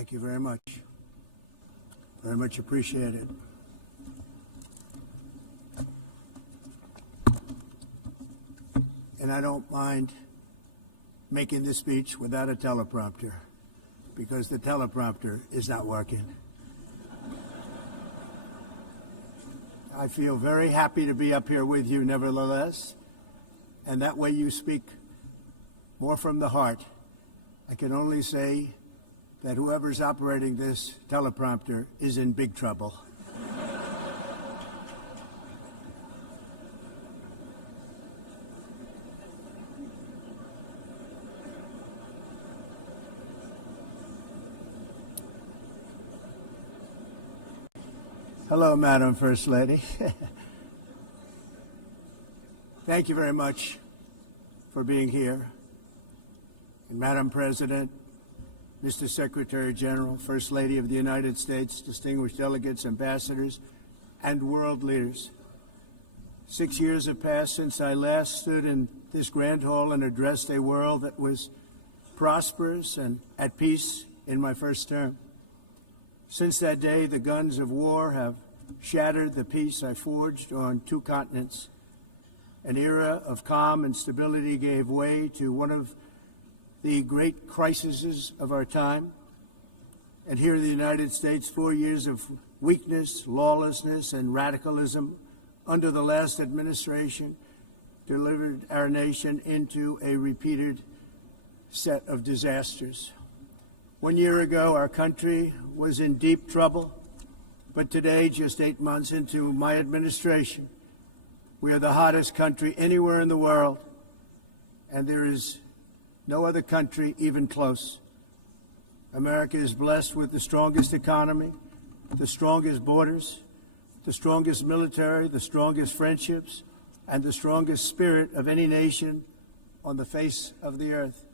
Thank you very much. Very much appreciated. And I don't mind making this speech without a teleprompter, because the teleprompter is not working. I feel very happy to be up here with you nevertheless, and that way you speak more from the heart. I can only say that whoever's operating this teleprompter is in big trouble. Hello, Madam First Lady. Thank you very much for being here. And Madam President, Mr. Secretary General, First Lady of the United States, distinguished delegates, ambassadors, and world leaders. 6 years have passed since I last stood in this grand hall and addressed a world that was prosperous and at peace in my first term. Since that day, the guns of war have shattered the peace I forged on 2 continents. An era of calm and stability gave way to one of the great crises of our time. And here in the United States, 4 years of weakness, lawlessness, and radicalism under the last administration delivered our nation into a repeated set of disasters. 1 year ago, our country was in deep trouble, but today, just 8 months into my administration, we are the hottest country anywhere in the world, and there is no other country even close. America is blessed with the strongest economy, the strongest borders, the strongest military, the strongest friendships, and the strongest spirit of any nation on the face of the earth.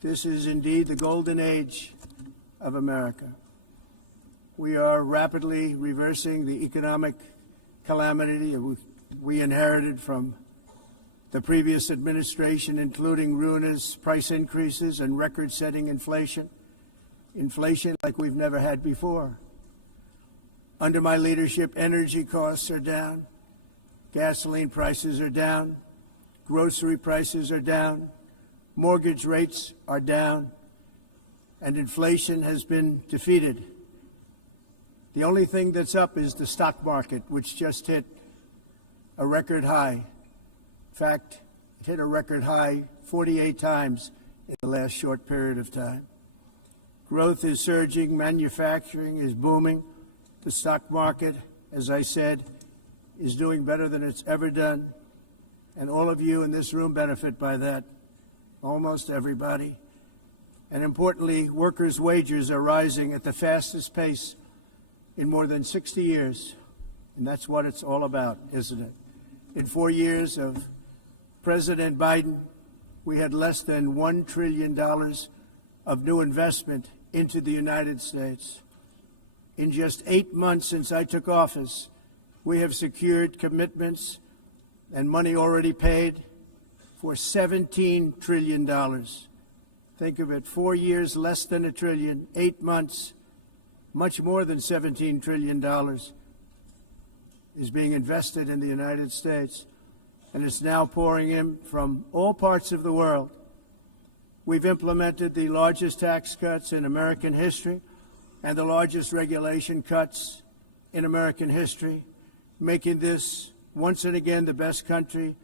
This is indeed the golden age of America. We are rapidly reversing the economic calamity we inherited from the previous administration, including ruinous price increases and record-setting inflation like we've never had before. Under my leadership, energy costs are down, gasoline prices are down, grocery prices are down, mortgage rates are down, and inflation has been defeated. The only thing that's up is the stock market, which just hit a record high. In fact, it hit a record high 48 times in the last short period of time. Growth is surging, manufacturing is booming. The stock market, as I said, is doing better than it's ever done. And all of you in this room benefit by that, almost everybody. And importantly, workers' wages are rising at the fastest pace in more than 60 years. And that's what it's all about, isn't it? In 4 years of President Biden, we had less than $1 trillion of new investment into the United States. In just 8 months since I took office, we have secured commitments and money already paid for $17 trillion. Think of it, 4 years, less than $1 trillion, 8 months, much more than $17 trillion is being invested in the United States, and it's now pouring in from all parts of the world. We've implemented the largest tax cuts in American history and the largest regulation cuts in American history, making this once and again the best country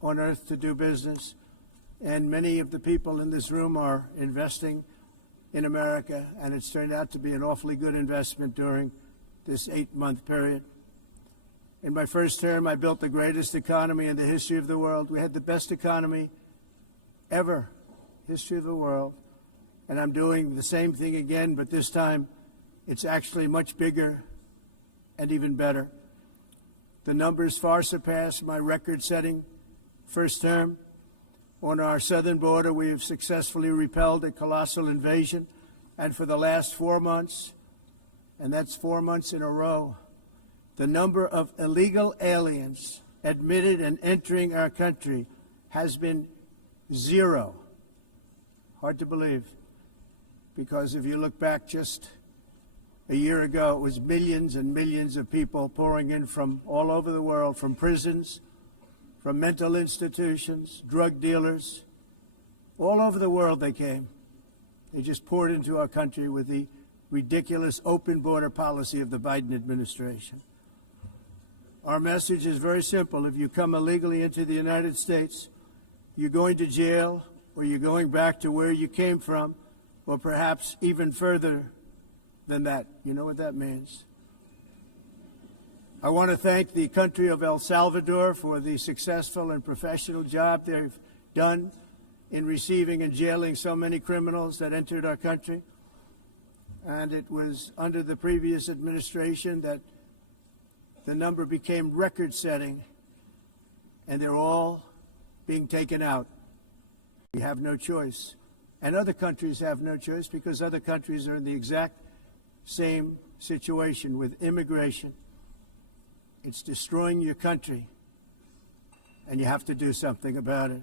on earth to do business. And many of the people in this room are investing in America, and it's turned out to be an awfully good investment during this 8-month period. In my first term, I built the greatest economy in the history of the world. We had the best economy ever, history of the world. And I'm doing the same thing again, but this time it's actually much bigger and even better. The numbers far surpass my record-setting first term. On our southern border, we have successfully repelled a colossal invasion, and for the last 4 months, and that's 4 months in a row, the number of illegal aliens admitted and entering our country has been 0. Hard to believe. because if you look back just a year ago, it was millions and millions of people pouring in from all over the world, from prisons, from mental institutions, drug dealers. All over the world they came. They just poured into our country with the ridiculous open border policy of the Biden administration. Our message is very simple. If you come illegally into the United States, you're going to jail, or you're going back to where you came from, or perhaps even further than that. You know what that means. I want to thank the country of El Salvador for the successful and professional job they've done in receiving and jailing so many criminals that entered our country. And it was under the previous administration that the number became record-setting, and they're all being taken out. We have no choice. And other countries have no choice, because other countries are in the exact same situation with immigration. It's destroying your country, and you have to do something about it.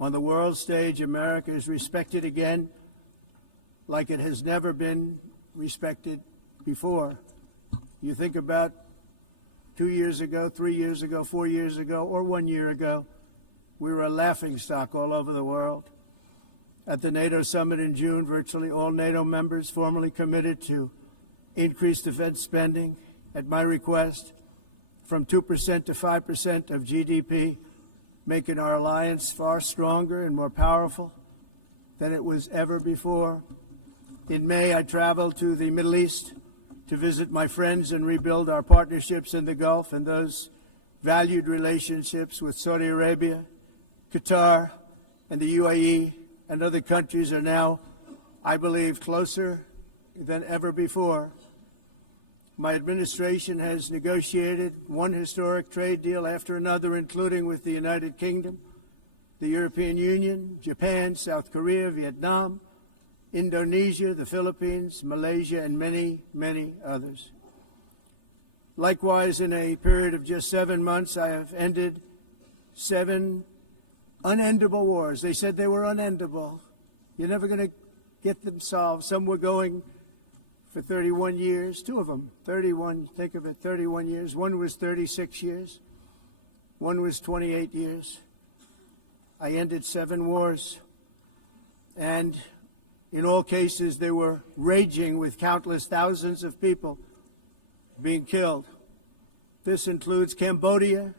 On the world stage, America is respected again like it has never been respected before. You think about 2 years ago, 3 years ago, 4 years ago, or 1 year ago, we were a laughingstock all over the world. At the NATO summit in June, virtually all NATO members formally committed to increase defense spending, at my request, from 2% to 5% of GDP, making our alliance far stronger and more powerful than it was ever before. In May, I traveled to the Middle East to visit my friends and rebuild our partnerships in the Gulf and those valued relationships with Saudi Arabia, Qatar, and the UAE, and other countries are now, I believe, closer than ever before. My administration has negotiated one historic trade deal after another, including with the United Kingdom, the European Union, Japan, South Korea, Vietnam, Indonesia, the Philippines, Malaysia, and many, many others. Likewise, in a period of just 7 months, I have ended 7 unendable wars. They said they were unendable. You're never going to get them solved. Some were going for 31 years, 2 of them, 31, think of it, 31 years. One was 36 years. One was 28 years. I ended 7 wars. And in all cases, they were raging with countless thousands of people being killed. This includes Cambodia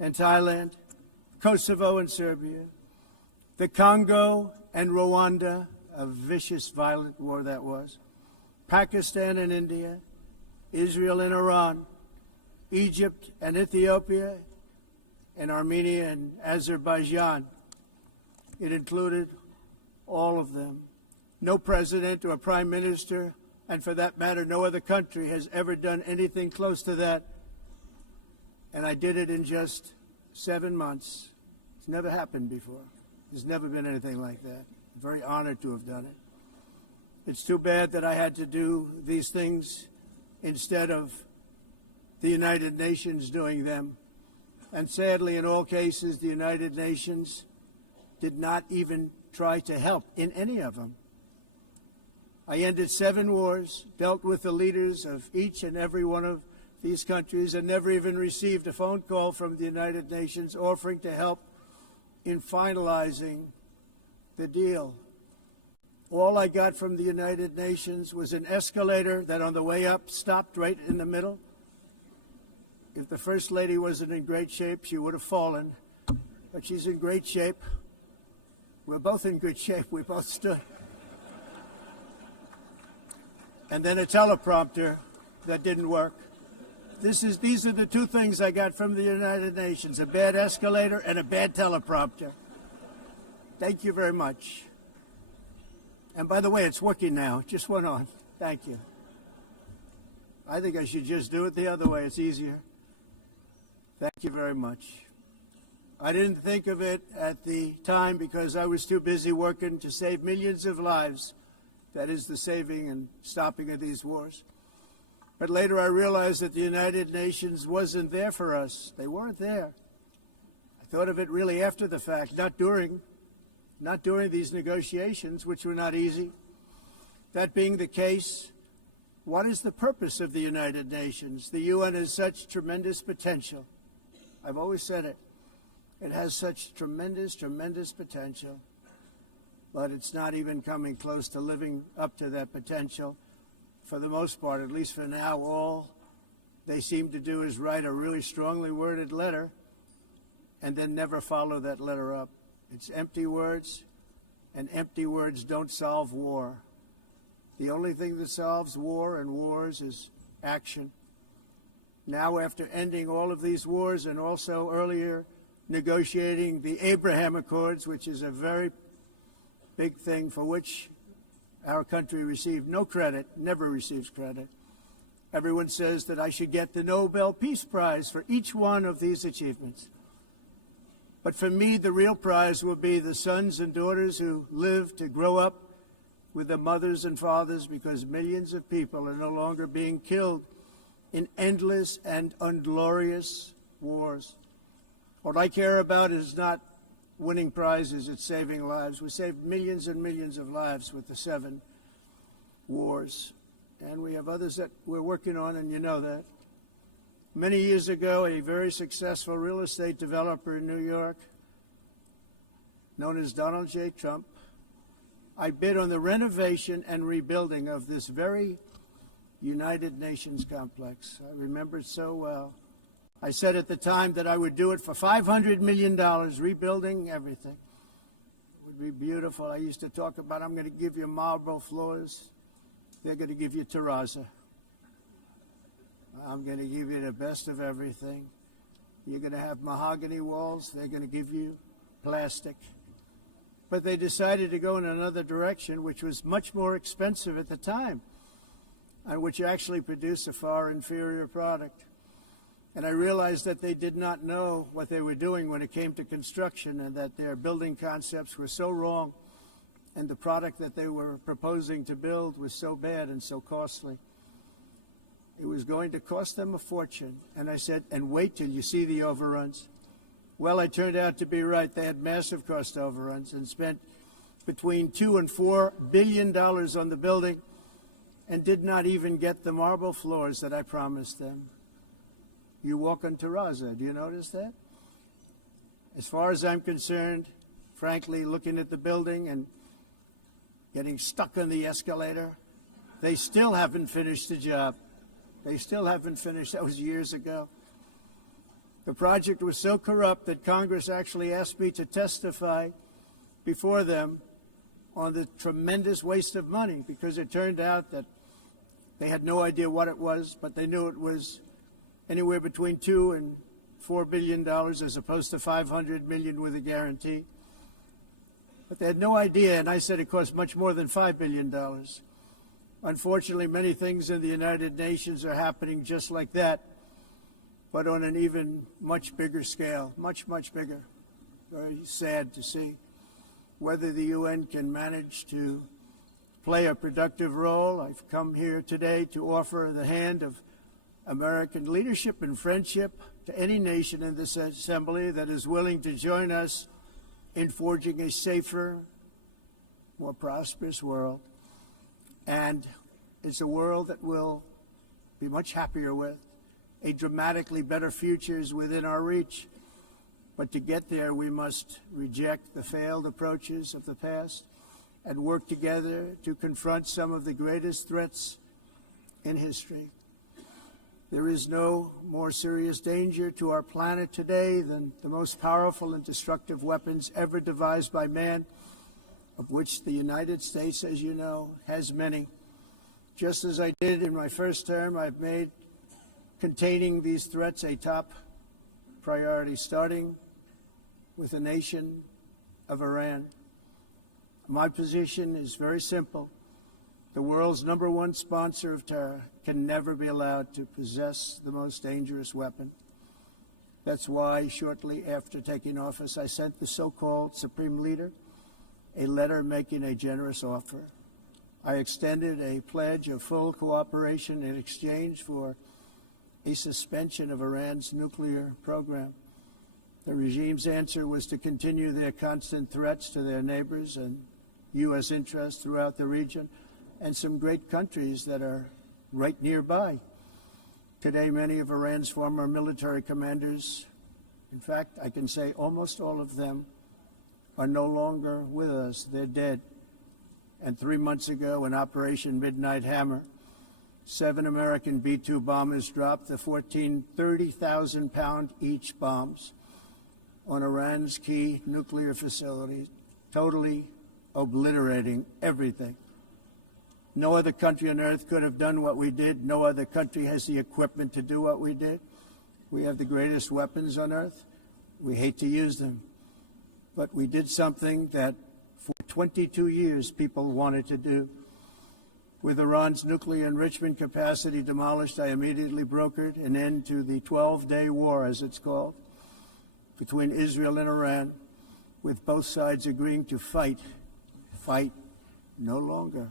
and Thailand, Kosovo and Serbia, the Congo and Rwanda, a vicious, violent war that was, Pakistan and India, Israel and Iran, Egypt and Ethiopia, and Armenia and Azerbaijan. It included all of them. No president or prime minister, and for that matter, no other country has ever done anything close to that. And I did it in just 7 months. It's never happened before. There's never been anything like that. I'm very honored to have done it. It's too bad that I had to do these things instead of the United Nations doing them. And sadly, in all cases, the United Nations did not even try to help in any of them. I ended 7 wars, dealt with the leaders of each and every one of these countries, and never even received a phone call from the United Nations offering to help in finalizing the deal. All I got from the United Nations was an escalator that on the way up stopped right in the middle. If the First Lady wasn't in great shape, she would have fallen. But she's in great shape. We're both in good shape. We both stood. And then a teleprompter that didn't work. These are the 2 things I got from the United Nations, a bad escalator and a bad teleprompter. Thank you very much. And by the way, it's working now. It just went on. Thank you. I think I should just do it the other way. It's easier. Thank you very much. I didn't think of it at the time because I was too busy working to save millions of lives. That is the saving and stopping of these wars. But later I realized that the United Nations wasn't there for us. They weren't there. I thought of it really after the fact, not during these negotiations, which were not easy. That being the case, what is the purpose of the United Nations? The UN has such tremendous potential. I've always said it. It has such tremendous, tremendous potential, but it's not even coming close to living up to that potential. For the most part, at least for now, all they seem to do is write a really strongly worded letter and then never follow that letter up. It's empty words, and empty words don't solve war. The only thing that solves war and wars is action. Now, after ending all of these wars and also earlier negotiating the Abraham Accords, which is a very big thing for which our country received no credit, never receives credit. Everyone says that I should get the Nobel Peace Prize for each one of these achievements. But for me, the real prize will be the sons and daughters who live to grow up with the mothers and fathers, because millions of people are no longer being killed in endless and unglorious wars. What I care about is not winning prizes, it's saving lives. We saved millions and millions of lives with the 7 wars. And we have others that we're working on, and you know that. Many years ago, a very successful real estate developer in New York, known as Donald J. Trump, I bid on the renovation and rebuilding of this very United Nations complex. I remember it so well. I said at the time that I would do it for $500 million, rebuilding everything. It would be beautiful. I used to talk about, I'm going to give you marble floors. They're going to give you terrazzo. I'm going to give you the best of everything. You're going to have mahogany walls. They're going to give you plastic. But they decided to go in another direction, which was much more expensive at the time, and which actually produced a far inferior product. And I realized that they did not know what they were doing when it came to construction, and that their building concepts were so wrong, and the product that they were proposing to build was so bad and so costly. It was going to cost them a fortune. And I said, and wait till you see the overruns. Well, I turned out to be right. They had massive cost overruns and spent between $2 and $4 billion on the building and did not even get the marble floors that I promised them. You walk on terrazzo. Do you notice that? As far as I'm concerned, frankly, looking at the building and getting stuck on the escalator, they still haven't finished the job. They still haven't finished. That was years ago. The project was so corrupt that Congress actually asked me to testify before them on the tremendous waste of money, because it turned out that they had no idea what it was, but they knew it was anywhere between $2 and $4 billion as opposed to $500 million with a guarantee. But they had no idea, and I said it cost much more than $5 billion. Unfortunately, many things in the United Nations are happening just like that, but on an even much bigger scale, much, much bigger. Very sad to see. Whether the UN can manage to play a productive role, I've come here today to offer the hand of American leadership and friendship to any nation in this assembly that is willing to join us in forging a safer, more prosperous world. And it's a world that we'll be much happier with. A dramatically better future is within our reach. But to get there, we must reject the failed approaches of the past and work together to confront some of the greatest threats in history. There is no more serious danger to our planet today than the most powerful and destructive weapons ever devised by man, of which the United States, as you know, has many. Just as I did in my first term, I've made containing these threats a top priority, starting with the nation of Iran. My position is very simple. The world's #1 sponsor of terror can never be allowed to possess the most dangerous weapon. That's why, shortly after taking office, I sent the so-called Supreme Leader a letter making a generous offer. I extended a pledge of full cooperation in exchange for a suspension of Iran's nuclear program. The regime's answer was to continue their constant threats to their neighbors and U.S. interests throughout the region, and some great countries that are right nearby. Today, many of Iran's former military commanders, in fact, I can say almost all of them, are no longer with us. They're dead. And 3 months ago, in Operation Midnight Hammer, 7 American B-2 bombers dropped the 14 30,000-pound each bombs on Iran's key nuclear facilities, totally obliterating everything. No other country on earth could have done what we did. No other country has the equipment to do what we did. We have the greatest weapons on earth. We hate to use them. But we did something that for 22 years people wanted to do. With Iran's nuclear enrichment capacity demolished, I immediately brokered an end to the 12-day war, as it's called, between Israel and Iran, with both sides agreeing to fight no longer.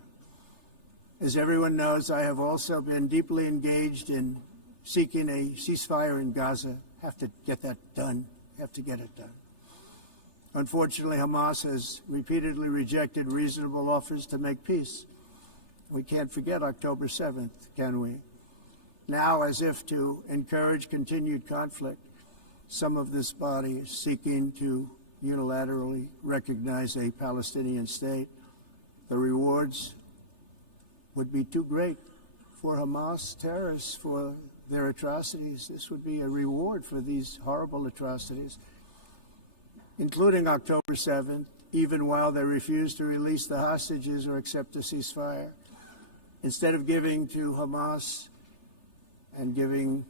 As everyone knows, I have also been deeply engaged in seeking a ceasefire in Gaza. Have to get that done. Have to get it done. Unfortunately, Hamas has repeatedly rejected reasonable offers to make peace. We can't forget October 7th, can we? Now, as if to encourage continued conflict, some of this body is seeking to unilaterally recognize a Palestinian state. The rewards would be too great for Hamas terrorists for their atrocities. This would be a reward for these horrible atrocities, including October 7th, even while they refuse to release the hostages or accept a ceasefire. Instead of giving to Hamas and giving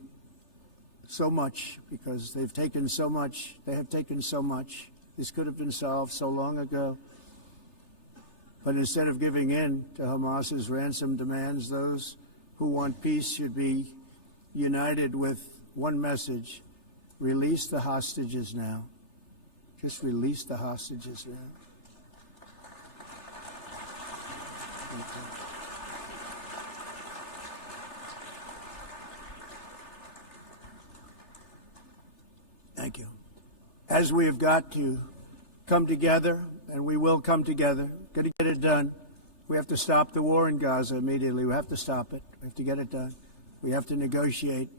so much, because they've taken so much, they have taken so much. This could have been solved so long ago. But instead of giving in to Hamas's ransom demands, those who want peace should be united with one message: release the hostages now. Just release the hostages now. Thank you. As we have got to come together, and we will come together, got to get it done. We have to stop the war in Gaza immediately. We have to stop it. We have to get it done. We have to negotiate,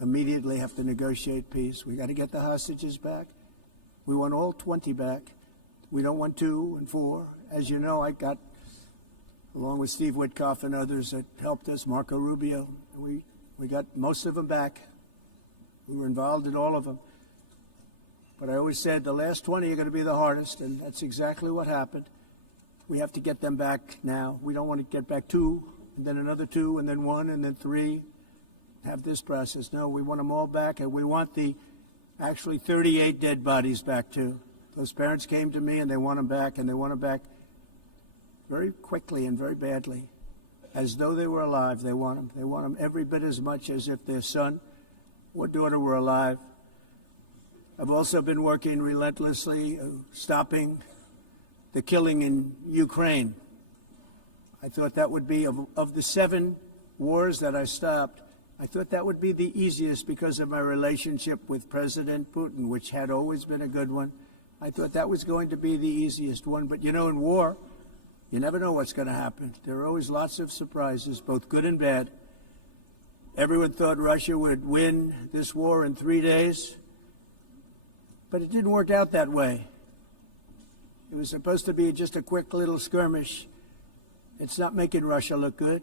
immediately have to negotiate peace. We got to get the hostages back. We want all 20 back. We don't want 2 and 4. As you know, I got, along with Steve Witkoff and others that helped us, Marco Rubio, we got most of them back. We were involved in all of them. But I always said the last 20 are going to be the hardest, and that's exactly what happened. We have to get them back now. We don't want to get back 2, and then another 2, and then 1, and then 3. Have this process. No, we want them all back, and we want the actually 38 dead bodies back, too. Those parents came to me, and they want them back, and they want them back very quickly and very badly. As though they were alive, they want them. They want them every bit as much as if their son or daughter were alive. I've also been working relentlessly, stopping the killing in Ukraine. I thought that would be, of the 7 wars that I stopped, I thought that would be the easiest because of my relationship with President Putin, which had always been a good one. I thought that was going to be the easiest one. But, you know, in war, you never know what's going to happen. There are always lots of surprises, both good and bad. Everyone thought Russia would win this war in 3 days, but it didn't work out that way. It was supposed to be just a quick little skirmish. It's not making Russia look good.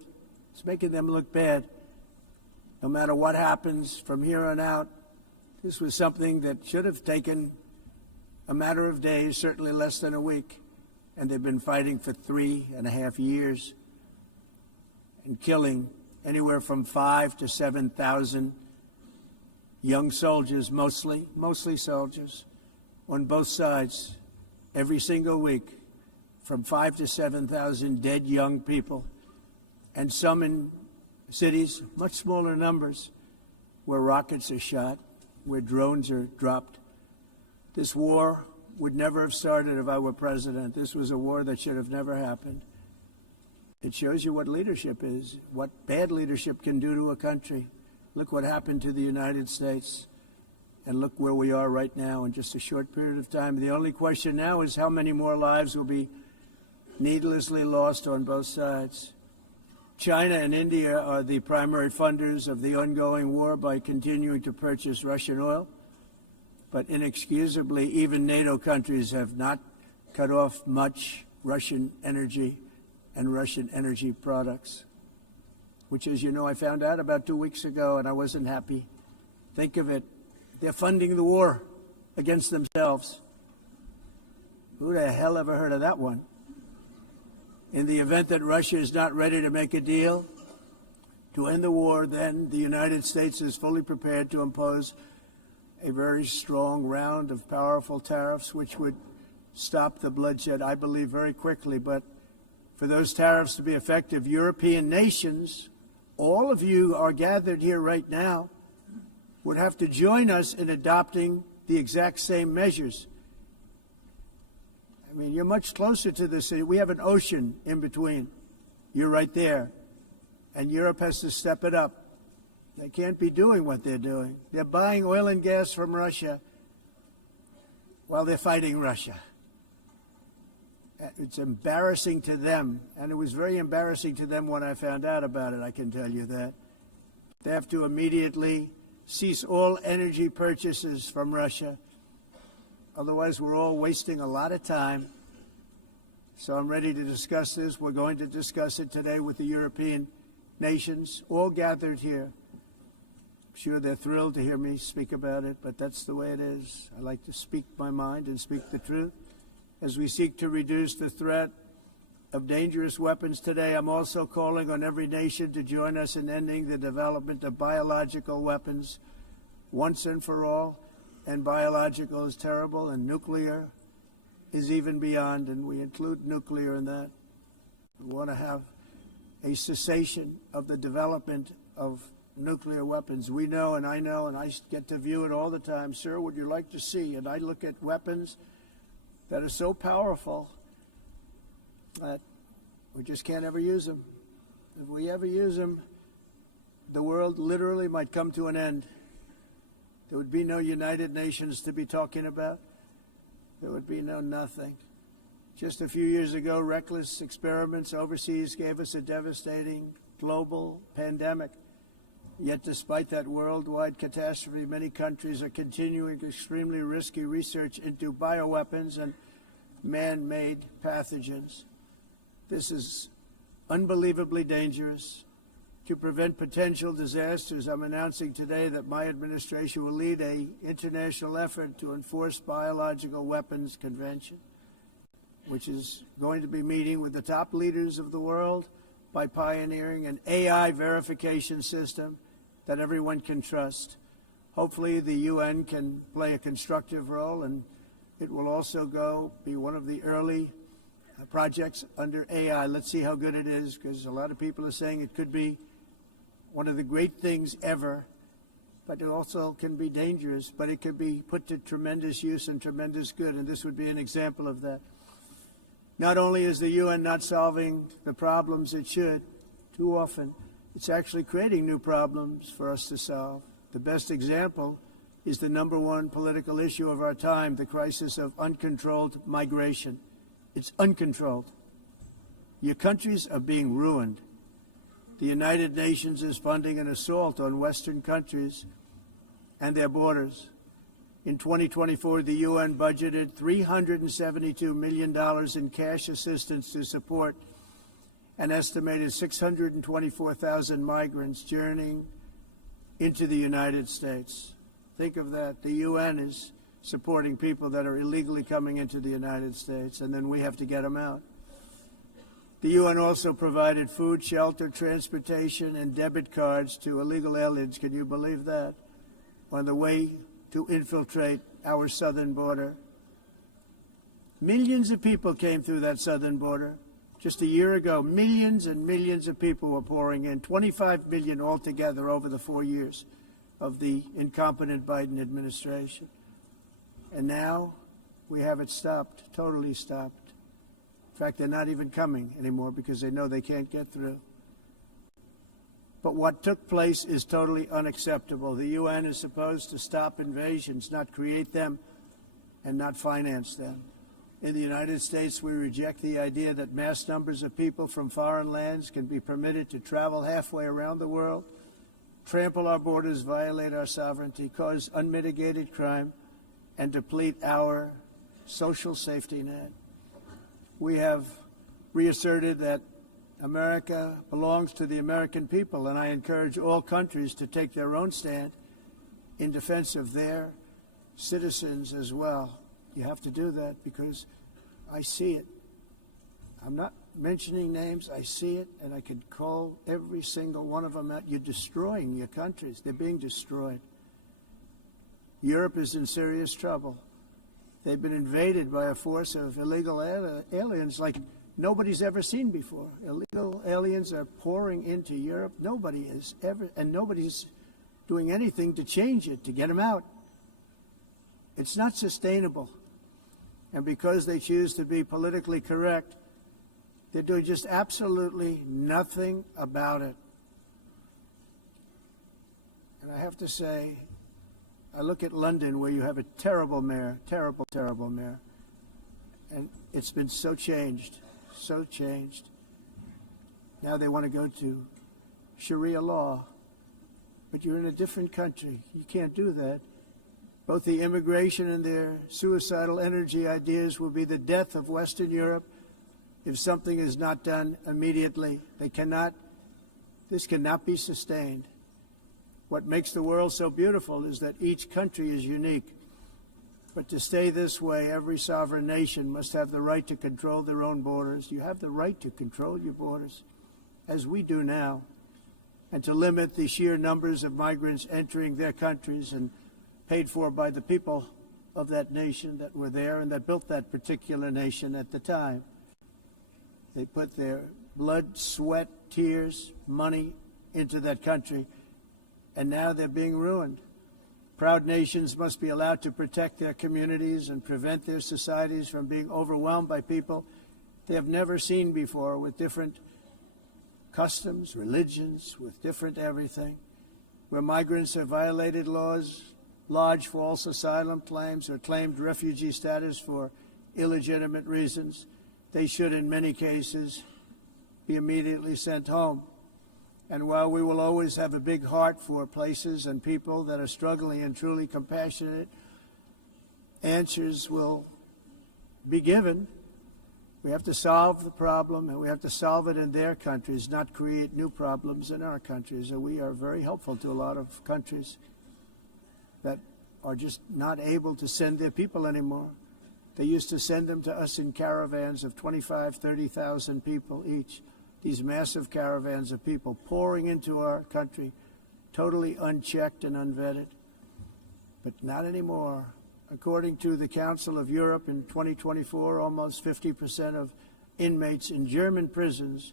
It's making them look bad. No matter what happens from here on out, this was something that should have taken a matter of days, certainly less than a week. And they've been fighting for 3.5 years and killing anywhere from 5,000 to 7,000 young soldiers, mostly soldiers, on both sides, every single week, from 5,000 to 7,000 dead young people, and some in cities, much smaller numbers, where rockets are shot, where drones are dropped. This war would never have started if I were president. This was a war that should have never happened. It shows you what leadership is, what bad leadership can do to a country. Look what happened to the United States, and look where we are right now in just a short period of time. The only question now is how many more lives will be needlessly lost on both sides. China and India are the primary funders of the ongoing war by continuing to purchase Russian oil. But inexcusably, even NATO countries have not cut off much Russian energy and Russian energy products, which, as you know, I found out about 2 weeks ago, and I wasn't happy. Think of it. They're funding the war against themselves. Who the hell ever heard of that one? In the event that Russia is not ready to make a deal to end the war, then the United States is fully prepared to impose a very strong round of powerful tariffs, which would stop the bloodshed, I believe, very quickly. But for those tariffs to be effective, European nations, all of you are gathered here right now, would have to join us in adopting the exact same measures. I mean, you're much closer to this. We have an ocean in between. You're right there. And Europe has to step it up. They can't be doing what they're doing. They're buying oil and gas from Russia while they're fighting Russia. It's embarrassing to them, and it was very embarrassing to them when I found out about it, I can tell you that. They have to immediately cease all energy purchases from Russia. Otherwise, we're all wasting a lot of time. So I'm ready to discuss this. We're going to discuss it today with the European nations, all gathered here. I'm sure they're thrilled to hear me speak about it, but that's the way it is. I like to speak my mind and speak the truth. As we seek to reduce the threat of dangerous weapons today, I'm also calling on every nation to join us in ending the development of biological weapons once and for all. And biological is terrible, and nuclear is even beyond, and we include nuclear in that. We want to have a cessation of the development of nuclear weapons. We know, and I get to view it all the time. Sir, would you like to see? And I look at weapons that are so powerful that we just can't ever use them. If we ever use them, the world literally might come to an end. There would be no United Nations to be talking about. There would be no nothing. Just a few years ago, reckless experiments overseas gave us a devastating global pandemic. Yet despite that worldwide catastrophe, many countries are continuing extremely risky research into bioweapons and man-made pathogens. This is unbelievably dangerous. To prevent potential disasters, I'm announcing today that my administration will lead an international effort to enforce biological weapons convention, which is going to be meeting with the top leaders of the world by pioneering an AI verification system that everyone can trust. Hopefully the UN can play a constructive role, and it will also be one of the early projects under AI. Let's see how good it is, because a lot of people are saying it could be one of the great things ever, but it also can be dangerous, but it can be put to tremendous use and tremendous good, and this would be an example of that. Not only is the UN not solving the problems it should, too often, it's actually creating new problems for us to solve. The best example is the number one political issue of our time, the crisis of uncontrolled migration. It's uncontrolled. Your countries are being ruined. The United Nations is funding an assault on Western countries and their borders. In 2024, the UN budgeted $372 million in cash assistance to support an estimated 624,000 migrants journeying into the United States. Think of that. The UN is supporting people that are illegally coming into the United States, and then we have to get them out. The UN also provided food, shelter, transportation, and debit cards to illegal aliens. Can you believe that? On the way to infiltrate our southern border. Millions of people came through that southern border. Just a year ago, millions and millions of people were pouring in, 25 million altogether over the 4 years of the incompetent Biden administration. And now we have it stopped, totally stopped. In fact, they're not even coming anymore because they know they can't get through. But what took place is totally unacceptable. The UN is supposed to stop invasions, not create them and not finance them. In the United States, we reject the idea that mass numbers of people from foreign lands can be permitted to travel halfway around the world, trample our borders, violate our sovereignty, cause unmitigated crime, and deplete our social safety net. We have reasserted that America belongs to the American people, and I encourage all countries to take their own stand in defense of their citizens as well. You have to do that because I see it. I'm not mentioning names. I see it, and I could call every single one of them out. You're destroying your countries. They're being destroyed. Europe is in serious trouble. They've been invaded by a force of illegal aliens like nobody's ever seen before. Illegal aliens are pouring into Europe. Nobody is ever, and nobody's doing anything to change it, to get them out. It's not sustainable. And because they choose to be politically correct, they're doing just absolutely nothing about it. And I have to say, I look at London, where you have a terrible mayor, terrible, terrible mayor, and it's been so changed, so changed. Now they want to go to Sharia law, but you're in a different country. You can't do that. Both the immigration and their suicidal energy ideas will be the death of Western Europe if something is not done immediately. This cannot be sustained. What makes the world so beautiful is that each country is unique. But to stay this way, every sovereign nation must have the right to control their own borders. You have the right to control your borders, as we do now, and to limit the sheer numbers of migrants entering their countries and paid for by the people of that nation that were there and that built that particular nation at the time. They put their blood, sweat, tears, money into that country, and now they're being ruined. Proud nations must be allowed to protect their communities and prevent their societies from being overwhelmed by people they have never seen before, with different customs, religions, with different everything. Where migrants have violated laws, lodged false asylum claims, or claimed refugee status for illegitimate reasons, they should, in many cases, be immediately sent home. And while we will always have a big heart for places and people that are struggling and truly compassionate, answers will be given. We have to solve the problem, and we have to solve it in their countries, not create new problems in our countries. And we are very helpful to a lot of countries that are just not able to send their people anymore. They used to send them to us in caravans of 25,000, 30,000 people each. These massive caravans of people pouring into our country, totally unchecked and unvetted. But not anymore. According to the Council of Europe, in 2024, almost 50% of inmates in German prisons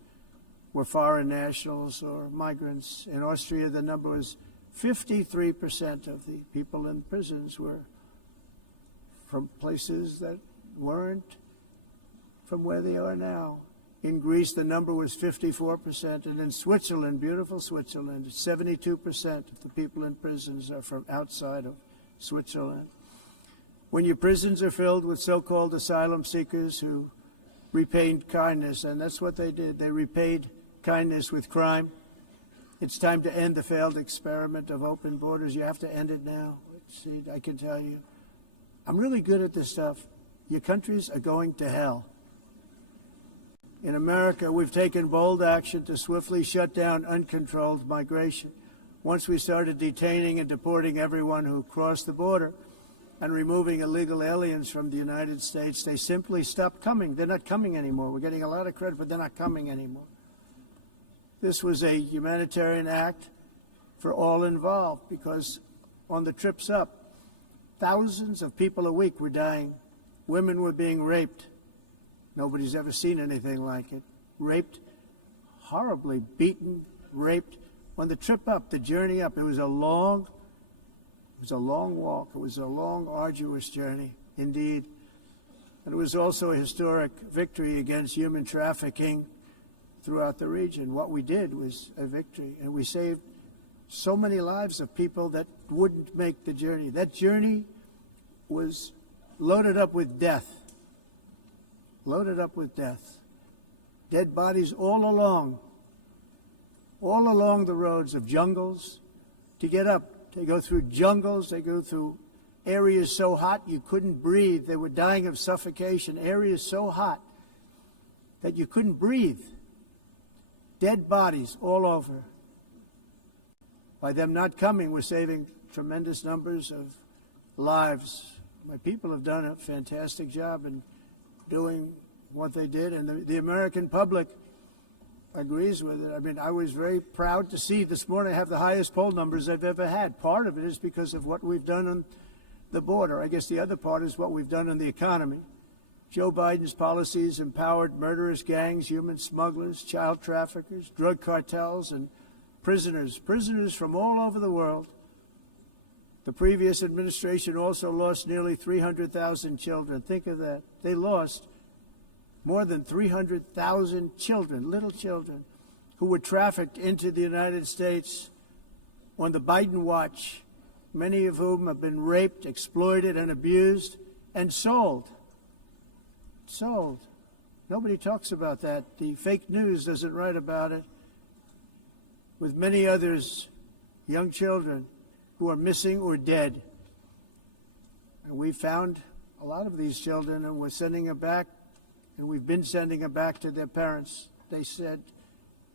were foreign nationals or migrants. In Austria, the number was 53% of the people in prisons were from places that weren't from where they are now. In Greece, the number was 54%, and in Switzerland, beautiful Switzerland, 72% of the people in prisons are from outside of Switzerland. When your prisons are filled with so-called asylum seekers who repaid kindness, and that's what they did, they repaid kindness with crime, it's time to end the failed experiment of open borders. You have to end it now. See, I can tell you, I'm really good at this stuff. Your countries are going to hell. In America, we've taken bold action to swiftly shut down uncontrolled migration. Once we started detaining and deporting everyone who crossed the border and removing illegal aliens from the United States, they simply stopped coming. They're not coming anymore. We're getting a lot of credit, but they're not coming anymore. This was a humanitarian act for all involved, because on the trips up, thousands of people a week were dying. Women were being raped. Nobody's ever seen anything like it. Raped, horribly beaten, raped. On the trip up, the journey up, it was a long walk. It was a long, arduous journey, indeed. And it was also a historic victory against human trafficking throughout the region. What we did was a victory, and we saved so many lives of people that wouldn't make the journey. That journey was loaded up with death. loaded up with death. Dead bodies all along the roads of jungles to get up. They go through jungles, they go through areas so hot you couldn't breathe. They were dying of suffocation, areas so hot that you couldn't breathe. Dead bodies all over. By them not coming, we're saving tremendous numbers of lives. My people have done a fantastic job in doing what they did, and the American public agrees with it. I mean, I was very proud to see this morning I have the highest poll numbers I've ever had. Part of it is because of what we've done on the border. I guess the other part is what we've done in the economy. Joe Biden's policies empowered murderous gangs, human smugglers, child traffickers, drug cartels, and prisoners from all over the world. The previous administration also lost nearly 300,000 children. Think of that. They lost more than 300,000 children, little children, who were trafficked into the United States on the Biden watch, many of whom have been raped, exploited, and abused, and sold. Sold. Nobody talks about that. The fake news doesn't write about it. With many others, young children who are missing or dead. And we found a lot of these children, and we're sending them back, and we've been sending them back to their parents. They said,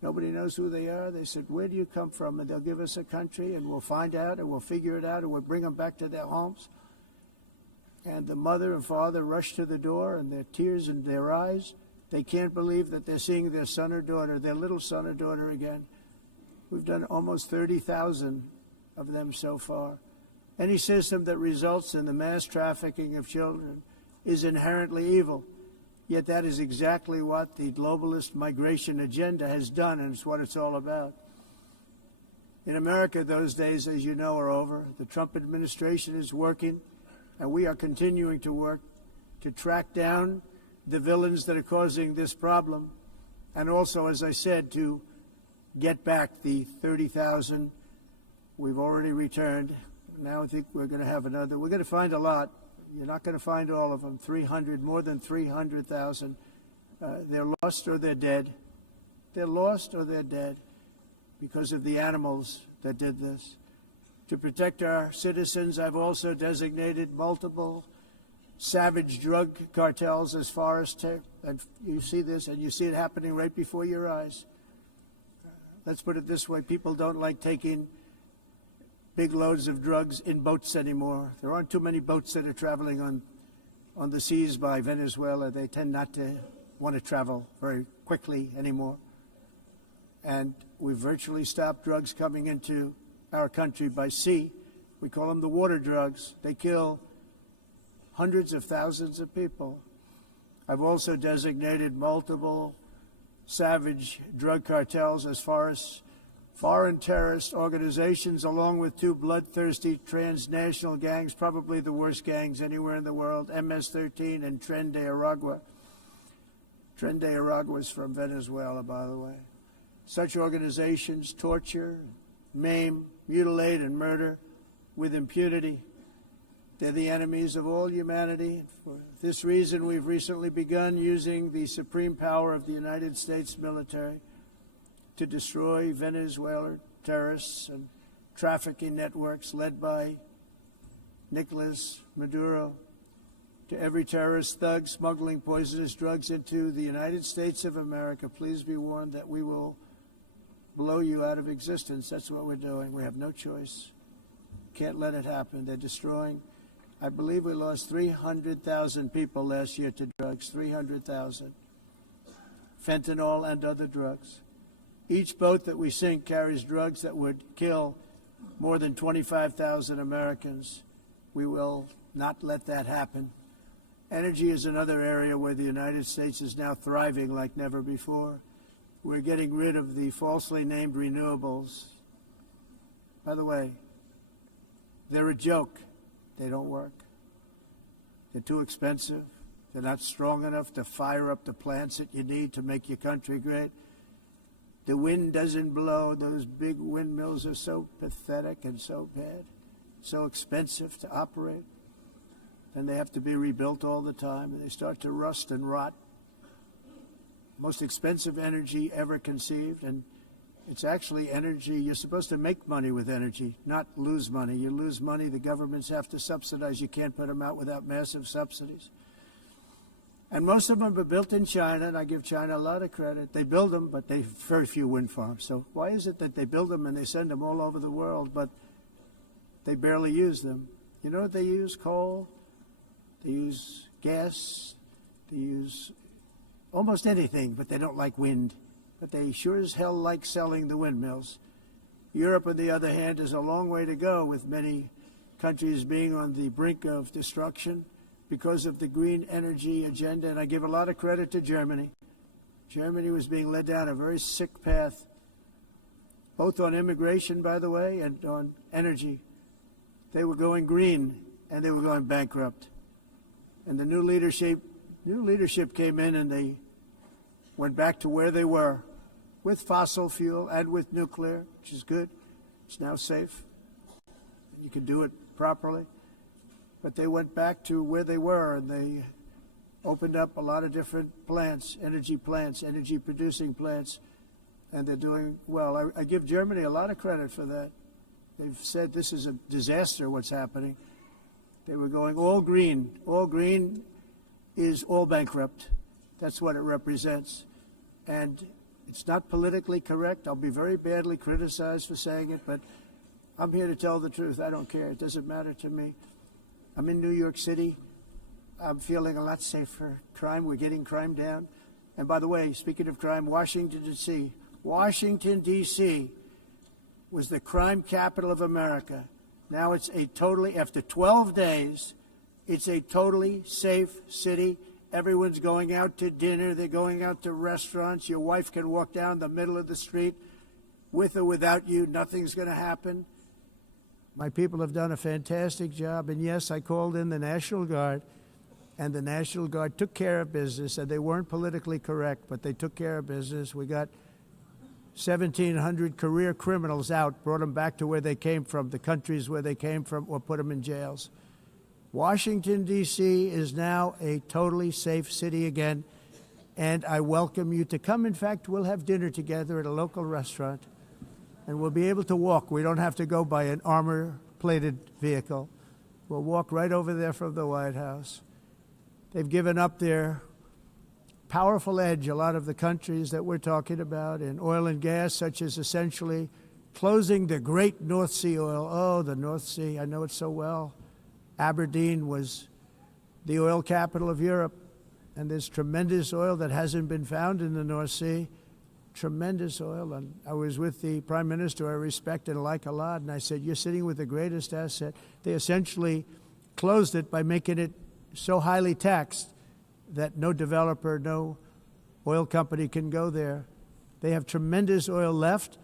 nobody knows who they are. They said, where do you come from? And they'll give us a country, and we'll find out, and we'll figure it out, and we'll bring them back to their homes. And the mother and father rush to the door, and their tears in their eyes. They can't believe that they're seeing their son or daughter, their little son or daughter again. We've done almost 30,000 of them so far. Any system that results in the mass trafficking of children is inherently evil. Yet that is exactly what the globalist migration agenda has done, and it's what it's all about. In America, those days, as you know, are over. The Trump administration is working, and we are continuing to work to track down the villains that are causing this problem, and also, as I said, to get back the 30,000 we've already returned. Now I think we're going to have another. We're going to find a lot. You're not going to find all of them. 300, more than 300,000. They're lost or they're dead. They're lost or they're dead because of the animals that did this. To protect our citizens, I've also designated multiple savage drug cartels as far as and you see this, and you see it happening right before your eyes. Let's put it this way. People don't like taking big loads of drugs in boats anymore. There aren't too many boats that are traveling on the seas by Venezuela. They tend not to want to travel very quickly anymore. And we've virtually stopped drugs coming into our country by sea. We call them the water drugs. They kill hundreds of thousands of people. I've also designated multiple savage drug cartels as far as foreign terrorist organizations, along with two bloodthirsty transnational gangs, probably the worst gangs anywhere in the world, MS-13 and Tren de Aragua. Tren de Aragua is from Venezuela, by the way. Such organizations torture, maim, mutilate, and murder with impunity. They're the enemies of all humanity. For this reason, we've recently begun using the supreme power of the United States military to destroy Venezuelan terrorists and trafficking networks led by Nicolas Maduro. To every terrorist thug smuggling poisonous drugs into the United States of America, please be warned that we will blow you out of existence. That's what we're doing. We have no choice. Can't let it happen. They're destroying. I believe we lost 300,000 people last year to drugs, 300,000. Fentanyl and other drugs. Each boat that we sink carries drugs that would kill more than 25,000 Americans. We will not let that happen. Energy is another area where the United States is now thriving like never before. We're getting rid of the falsely named renewables. By the way, they're a joke. They don't work. They're too expensive. They're not strong enough to fire up the plants that you need to make your country great. The wind doesn't blow. Those big windmills are so pathetic and so bad, so expensive to operate. And they have to be rebuilt all the time, and they start to rust and rot most expensive energy ever conceived, and it's actually energy. You're supposed to make money with energy, not lose money. You lose money, the governments have to subsidize. You can't put them out without massive subsidies. And most of them are built in China, and I give China a lot of credit. They build them, but they have very few wind farms. So why is it that they build them and they send them all over the world, but they barely use them? You know what they use? Coal. They use gas. They use almost anything, but they don't like wind. But they sure as hell like selling the windmills. Europe, on the other hand, has a long way to go, with many countries being on the brink of destruction because of the green energy agenda. And I give a lot of credit to Germany. Germany was being led down a very sick path, both on immigration, by the way, and on energy. They were going green, and they were going bankrupt. And the new leadership came in, and they went back to where they were, with fossil fuel and with nuclear, which is good. It's now safe. You can do it properly. But they went back to where they were, and they opened up a lot of different plants, energy-producing plants, and they're doing well. I give Germany a lot of credit for that. They've said this is a disaster, what's happening. They were going all green. All green is all bankrupt. That's what it represents. And it's not politically correct. I'll be very badly criticized for saying it, but I'm here to tell the truth. I don't care. It doesn't matter to me. I'm in New York City. I'm feeling a lot safer. Crime, we're getting crime down. And by the way, speaking of crime, Washington, D.C. was the crime capital of America. Now it's after 12 days, it's a totally safe city. Everyone's going out to dinner. They're going out to restaurants. Your wife can walk down the middle of the street with or without you. Nothing's going to happen. My people have done a fantastic job. And yes, I called in the National Guard, and the National Guard took care of business. And they weren't politically correct, but they took care of business. We got 1,700 career criminals out, brought them back to where they came from, the countries where they came from, or put them in jails. Washington, D.C. is now a totally safe city again, and I welcome you to come. In fact, we'll have dinner together at a local restaurant, and we'll be able to walk. We don't have to go by an armor-plated vehicle. We'll walk right over there from the White House. They've given up their powerful edge, a lot of the countries that we're talking about, in oil and gas, such as essentially closing the great North Sea oil. Oh, the North Sea, I know it so well. Aberdeen was the oil capital of Europe, and there's tremendous oil that hasn't been found in the North Sea, tremendous oil. And I was with the Prime Minister I respect and like a lot, and I said, you're sitting with the greatest asset. They essentially closed it by making it so highly taxed that no developer, no oil company can go there. They have tremendous oil left,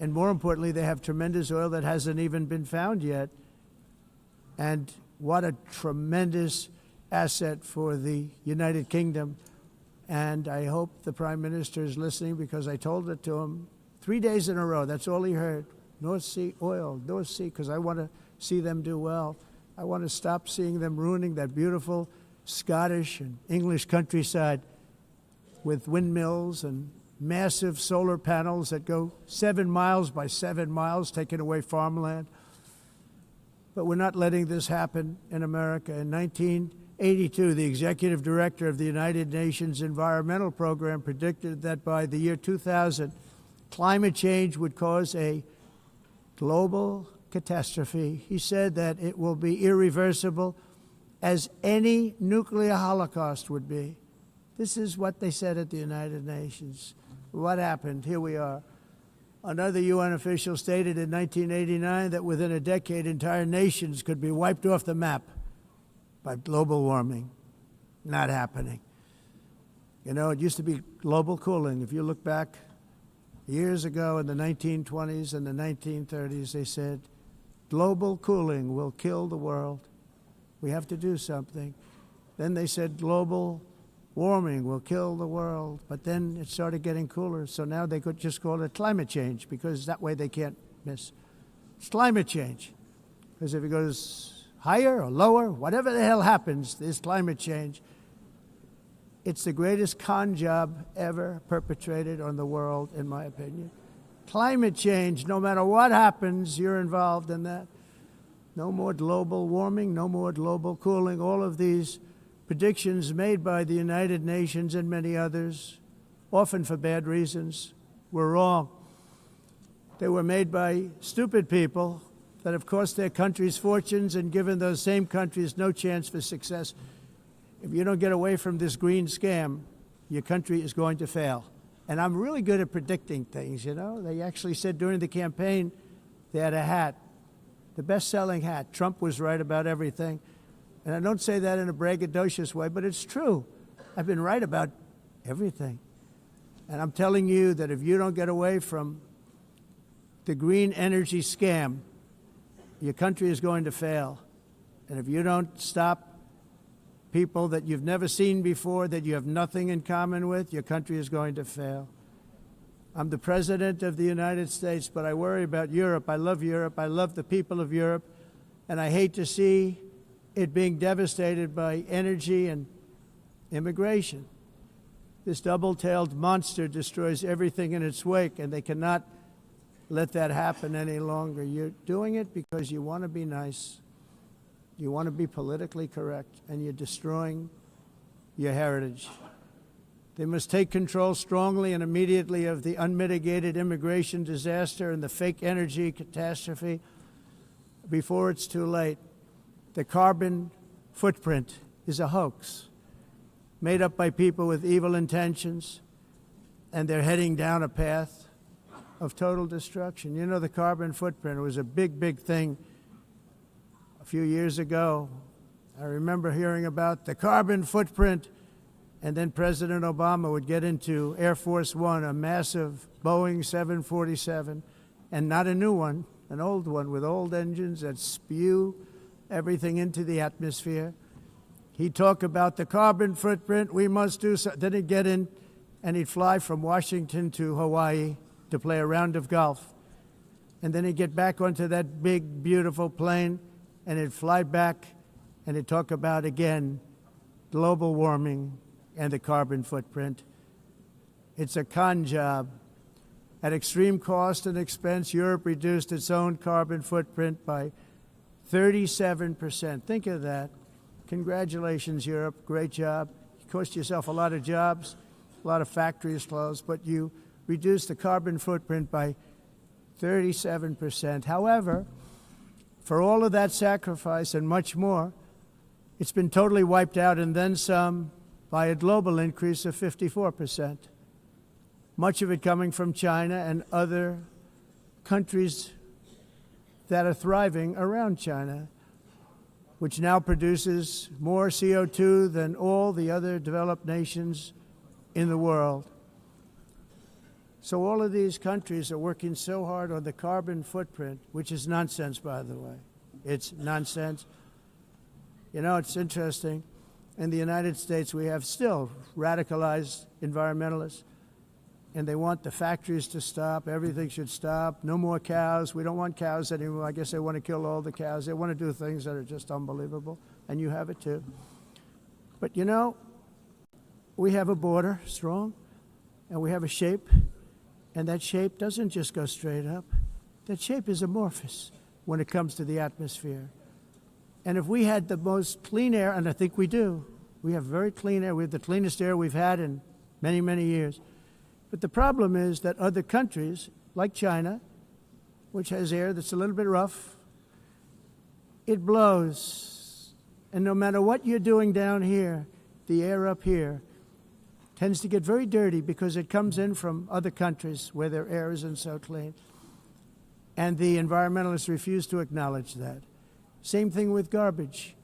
and more importantly, they have tremendous oil that hasn't even been found yet. And what a tremendous asset for the United Kingdom. And I hope the Prime Minister is listening, because I told it to him 3 days in a row. That's all he heard. North Sea oil, North Sea, because I want to see them do well. I want to stop seeing them ruining that beautiful Scottish and English countryside with windmills and massive solar panels that go 7 miles by 7 miles, taking away farmland. But we're not letting this happen in America. In 1982, the executive director of the United Nations Environmental Program predicted that by the year 2000, climate change would cause a global catastrophe. He said that it will be irreversible, as any nuclear holocaust would be. This is what they said at the United Nations. What happened? Here we are. Another UN official stated in 1989 that within a decade, entire nations could be wiped off the map by global warming. Not happening. You know, it used to be global cooling. If you look back years ago in the 1920s and the 1930s, they said, global cooling will kill the world. We have to do something. Then they said global warming will kill the world. But then it started getting cooler, so now they could just call it climate change, because that way they can't miss. It's climate change. Because if it goes higher or lower, whatever the hell happens, there's climate change. It's the greatest con job ever perpetrated on the world, in my opinion. Climate change, no matter what happens, you're involved in that. No more global warming, no more global cooling. All of these predictions made by the United Nations and many others, often for bad reasons, were wrong. They were made by stupid people that have cost their countries fortunes and given those same countries no chance for success. If you don't get away from this green scam, your country is going to fail. And I'm really good at predicting things, you know. They actually said during the campaign they had a hat, the best-selling hat. Trump was right about everything. And I don't say that in a braggadocious way, but it's true. I've been right about everything. And I'm telling you that if you don't get away from the green energy scam, your country is going to fail. And if you don't stop people that you've never seen before, that you have nothing in common with, your country is going to fail. I'm the President of the United States, but I worry about Europe. I love Europe. I love the people of Europe. And I hate to see it being devastated by energy and immigration. This double-tailed monster destroys everything in its wake, and they cannot let that happen any longer. You're doing it because you want to be nice. You want to be politically correct, and you're destroying your heritage. They must take control strongly and immediately of the unmitigated immigration disaster and the fake energy catastrophe before it's too late. The carbon footprint is a hoax made up by people with evil intentions, and they're heading down a path of total destruction. You know, the carbon footprint was a big, big thing a few years ago. I remember hearing about the carbon footprint, and then President Obama would get into Air Force One, a massive Boeing 747, and not a new one, an old one with old engines that spew everything into the atmosphere. He'd talk about the carbon footprint, we must do so. Then he'd get in and he'd fly from Washington to Hawaii to play a round of golf. And then he'd get back onto that big, beautiful plane and he'd fly back and he'd talk about, again, global warming and the carbon footprint. It's a con job. At extreme cost and expense, Europe reduced its own carbon footprint by 37%. Think of that. Congratulations, Europe. Great job. You cost yourself a lot of jobs, a lot of factories closed, but you reduced the carbon footprint by 37%. However, for all of that sacrifice and much more, it's been totally wiped out and then some by a global increase of 54%. Much of it coming from China and other countries that are thriving around China, which now produces more CO2 than all the other developed nations in the world. So all of these countries are working so hard on the carbon footprint, which is nonsense, by the way. It's nonsense. You know, it's interesting. In the United States, we have still radicalized environmentalists, and they want the factories to stop. Everything should stop. No more cows. We don't want cows anymore. I guess they want to kill all the cows. They want to do things that are just unbelievable, and you have it too. But you know, we have a border, strong, and we have a shape, and that shape doesn't just go straight up. That shape is amorphous when it comes to the atmosphere. And if we had the most clean air, and I think we do, we have very clean air. We have the cleanest air we've had in many, many years. But the problem is that other countries, like China, which has air that's a little bit rough, it blows. And no matter what you're doing down here, the air up here tends to get very dirty because it comes in from other countries where their air isn't so clean. And the environmentalists refuse to acknowledge that. Same thing with garbage.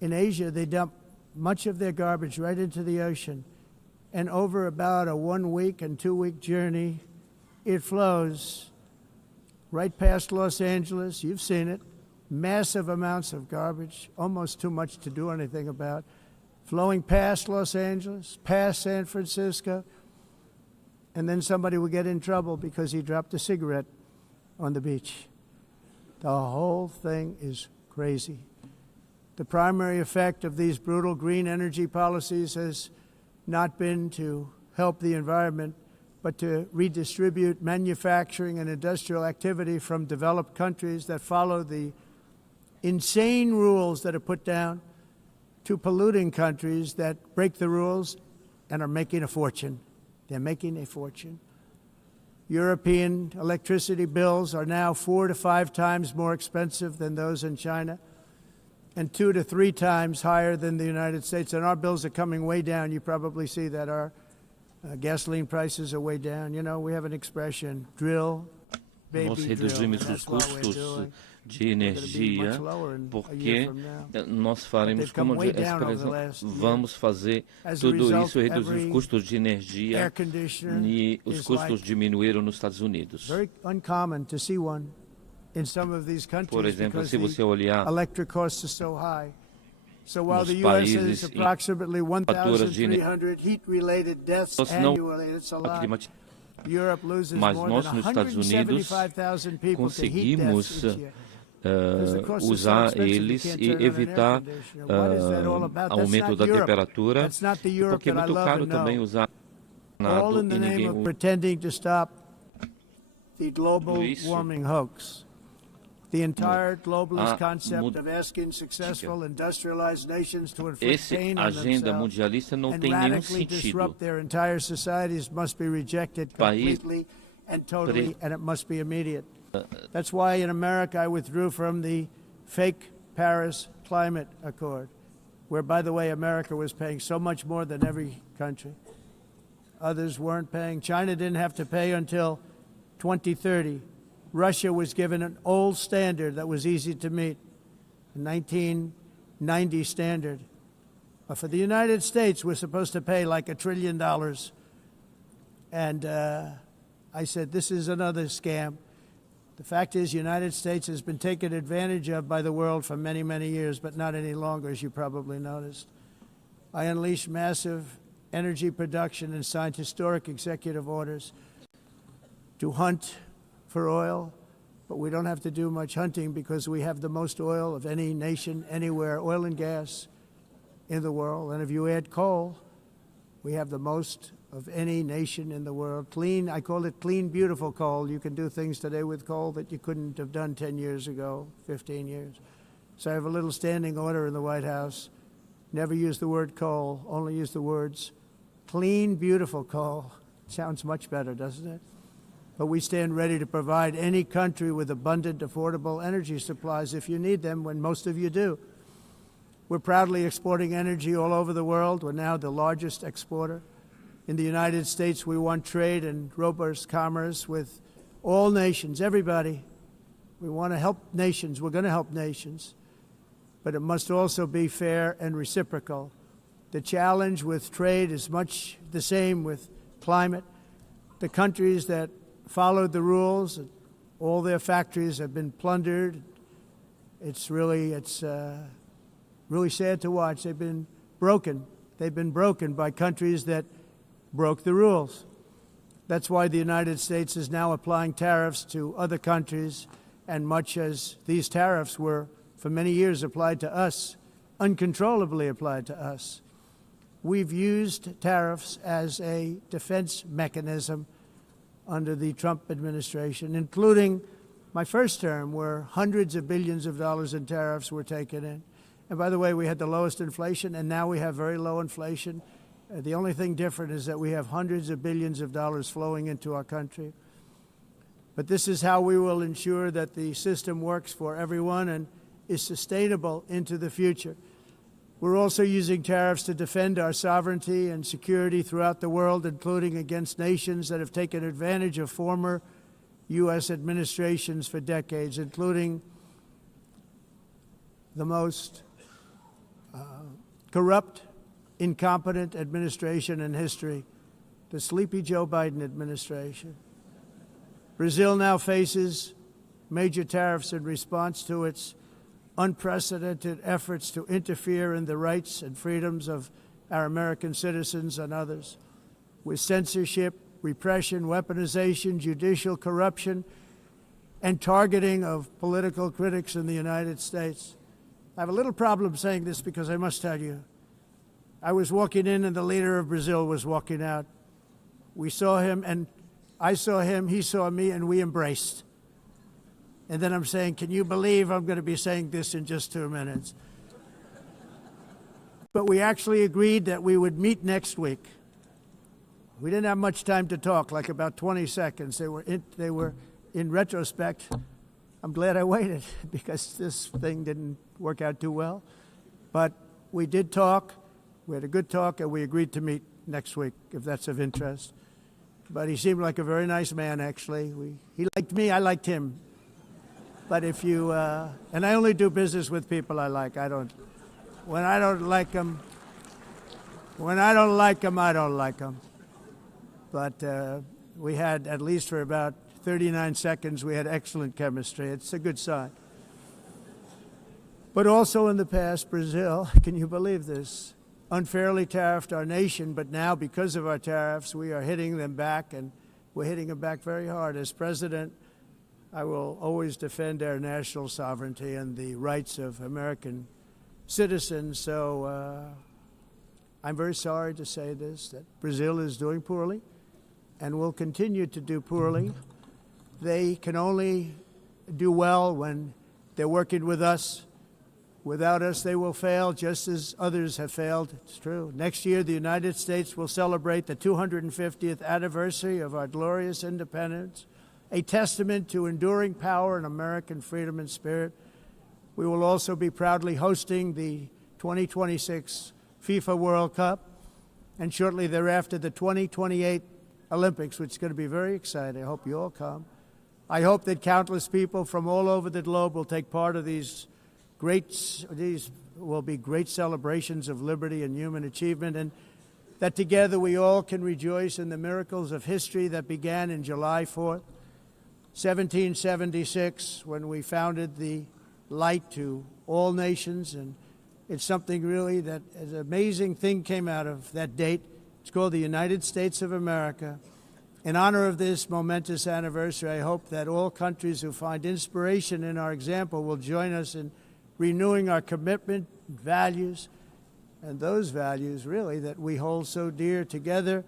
In Asia, they dump much of their garbage right into the ocean. And over about a 1 week and 2 week journey, it flows right past Los Angeles. You've seen it. Massive amounts of garbage, almost too much to do anything about, flowing past Los Angeles, past San Francisco, and then somebody will get in trouble because he dropped a cigarette on the beach. The whole thing is crazy. The primary effect of these brutal green energy policies has not been to help the environment, but to redistribute manufacturing and industrial activity from developed countries that follow the insane rules that are put down to polluting countries that break the rules and are making a fortune. They're making a fortune. European electricity bills are now 4 to 5 times more expensive than those in China, and 2 to 3 times higher than the United States. And our bills are coming way down. You probably see that our gasoline prices are way down. You know, we have an expression, drill, baby, Nós drill. reduzimos And os that's what we're custos doing. de energia porque nós faremos como vamos fazer tudo isso, reduzir os custos de energia, e os custos diminuíram nos Estados Unidos. Por exemplo, se você olhar nos países em faturas de mas nós nos Estados Unidos conseguimos usar eles e evitar aumento da temperatura, porque é muito caro também usar nada e ninguém usa. The entire globalist concept of asking successful industrialized nations to inflict pain on themselves and radically disrupt their entire societies must be rejected completely and totally, and it must be immediate. That's why in America I withdrew from the fake Paris Climate Accord, where, by the way, America was paying so much more than every country. Others weren't paying. China didn't have to pay until 2030. Russia was given an old standard that was easy to meet, a 1990 standard. But for the United States, we're supposed to pay like $1 trillion. And I said, this is another scam. The fact is, the United States has been taken advantage of by the world for many, many years, but not any longer, as you probably noticed. I unleashed massive energy production and signed historic executive orders to hunt for oil, but we don't have to do much hunting because we have the most oil of any nation anywhere, oil and gas in the world. And if you add coal, we have the most of any nation in the world. Clean, I call it clean, beautiful coal. You can do things today with coal that you couldn't have done 10 years ago, 15 years. So I have a little standing order in the White House. Never use the word coal, only use the words clean, beautiful coal. Sounds much better, doesn't it? But we stand ready to provide any country with abundant, affordable energy supplies if you need them, when most of you do. We're proudly exporting energy all over the world. We're now the largest exporter. In the United States, we want trade and robust commerce with all nations, everybody. We want to help nations. We're going to help nations. But it must also be fair and reciprocal. The challenge with trade is much the same with climate. The countries that followed the rules, all their factories have been plundered. It's really sad to watch. They've been broken. They've been broken by countries that broke the rules. That's why the United States is now applying tariffs to other countries, and much as these tariffs were for many years applied to us, uncontrollably applied to us. We've used tariffs as a defense mechanism under the Trump administration, including my first term, where hundreds of billions of dollars in tariffs were taken in. And by the way, we had the lowest inflation, and now we have very low inflation. The only thing different is that we have hundreds of billions of dollars flowing into our country. But this is how we will ensure that the system works for everyone and is sustainable into the future. We're also using tariffs to defend our sovereignty and security throughout the world, including against nations that have taken advantage of former U.S. administrations for decades, including the most corrupt, incompetent administration in history, the sleepy Joe Biden administration. Brazil now faces major tariffs in response to its unprecedented efforts to interfere in the rights and freedoms of our American citizens and others, with censorship, repression, weaponization, judicial corruption, and targeting of political critics in the United States. I have a little problem saying this because I must tell you, I was walking in and the leader of Brazil was walking out. We saw him and I saw him, he saw me, and we embraced. And then I'm saying, can you believe I'm going to be saying this in just 2 minutes? But we actually agreed that we would meet next week. We didn't have much time to talk, like about 20 seconds. They were in retrospect, I'm glad I waited because this thing didn't work out too well. But we did talk, we had a good talk, and we agreed to meet next week, if that's of interest. But he seemed like a very nice man, actually. He liked me, I liked him. But if you, and I only do business with people I like. When I don't like them, I don't like them. But we had, at least for about 39 seconds, we had excellent chemistry. It's a good sign. But also in the past, Brazil, can you believe this, unfairly tariffed our nation, but now because of our tariffs, we are hitting them back, and we're hitting them back very hard. As president, I will always defend our national sovereignty and the rights of American citizens. So I'm very sorry to say this, that Brazil is doing poorly and will continue to do poorly. They can only do well when they're working with us. Without us, they will fail, just as others have failed. It's true. Next year, the United States will celebrate the 250th anniversary of our glorious independence, a testament to enduring power and American freedom and spirit. We will also be proudly hosting the 2026 FIFA World Cup, and shortly thereafter, the 2028 Olympics, which is going to be very exciting. I hope you all come. I hope that countless people from all over the globe will take part of these will be great celebrations of liberty and human achievement, and that together we all can rejoice in the miracles of history that began in July 4th, 1776, when we founded the light to all nations. And it's something really that an amazing thing came out of that date. It's called the United States of America. In honor of this momentous anniversary, I hope that all countries who find inspiration in our example will join us in renewing our commitment, values, and those values, really, that we hold so dear together.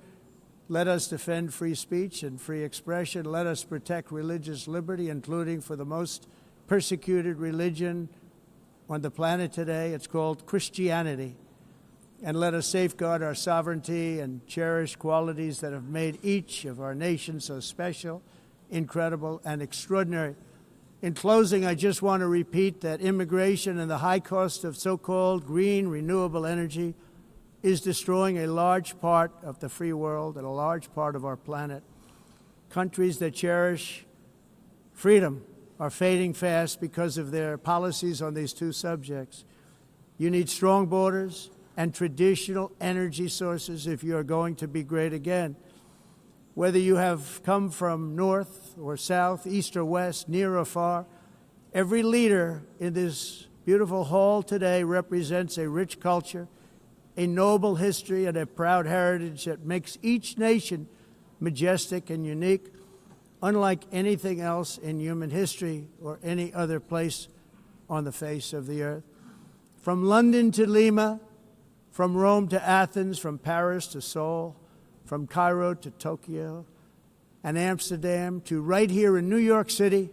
Let us defend free speech and free expression. Let us protect religious liberty, including for the most persecuted religion on the planet today. It's called Christianity. And let us safeguard our sovereignty and cherish qualities that have made each of our nations so special, incredible, and extraordinary. In closing, I just want to repeat that immigration and the high cost of so-called green renewable energy is destroying a large part of the free world and a large part of our planet. Countries that cherish freedom are fading fast because of their policies on these two subjects. You need strong borders and traditional energy sources if you are going to be great again. Whether you have come from north or south, east or west, near or far, every leader in this beautiful hall today represents a rich culture, a noble history, and a proud heritage that makes each nation majestic and unique, unlike anything else in human history or any other place on the face of the earth. From London to Lima, from Rome to Athens, from Paris to Seoul, from Cairo to Tokyo and Amsterdam to right here in New York City,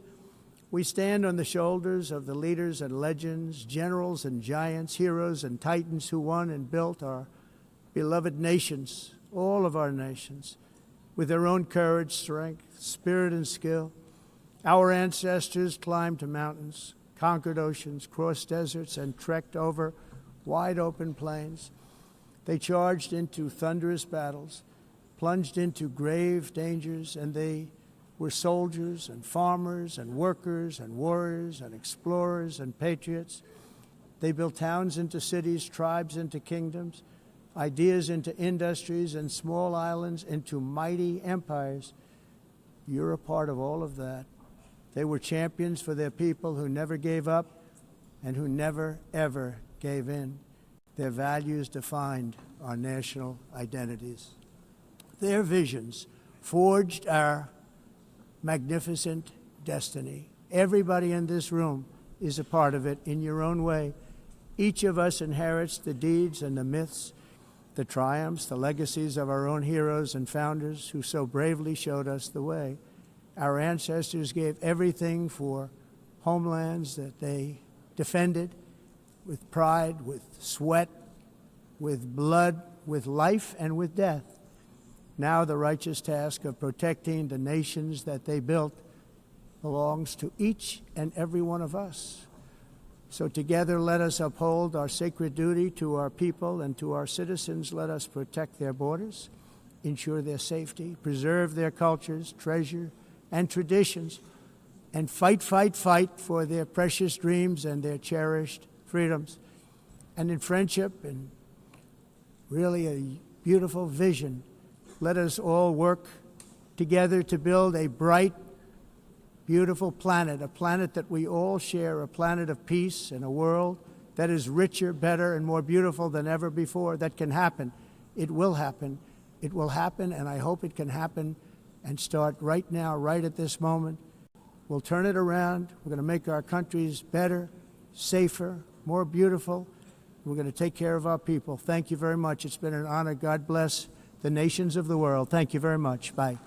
we stand on the shoulders of the leaders and legends, generals and giants, heroes and titans who won and built our beloved nations, all of our nations, with their own courage, strength, spirit, and skill. Our ancestors climbed mountains, conquered oceans, crossed deserts, and trekked over wide open plains. They charged into thunderous battles, plunged into grave dangers, and they were soldiers and farmers and workers and warriors and explorers and patriots. They built towns into cities, tribes into kingdoms, ideas into industries, and small islands into mighty empires. You're a part of all of that. They were champions for their people who never gave up and who never, ever gave in. Their values defined our national identities. Their visions forged our magnificent destiny. Everybody in this room is a part of it in your own way. Each of us inherits the deeds and the myths the triumphs, the legacies of our own heroes and founders who so bravely showed us the way. Our ancestors gave everything for homelands that they defended with pride, with sweat, with blood, with life, and with death. Now the righteous task of protecting the nations that they built belongs to each and every one of us. So together let us uphold our sacred duty to our people and to our citizens. Let us protect their borders, ensure their safety, preserve their cultures, treasure, and traditions, and fight, fight, fight for their precious dreams and their cherished freedoms. And in friendship and really a beautiful vision, let us all work together to build a bright, beautiful planet, a planet that we all share, a planet of peace and a world that is richer, better, and more beautiful than ever before. That can happen. It will happen. It will happen, and I hope it can happen and start right now, right at this moment. We'll turn it around. We're going to make our countries better, safer, more beautiful. We're going to take care of our people. Thank you very much. It's been an honor. God bless the nations of the world. Thank you very much. Bye.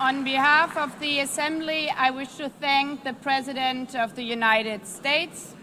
On behalf of the Assembly, I wish to thank the President of the United States,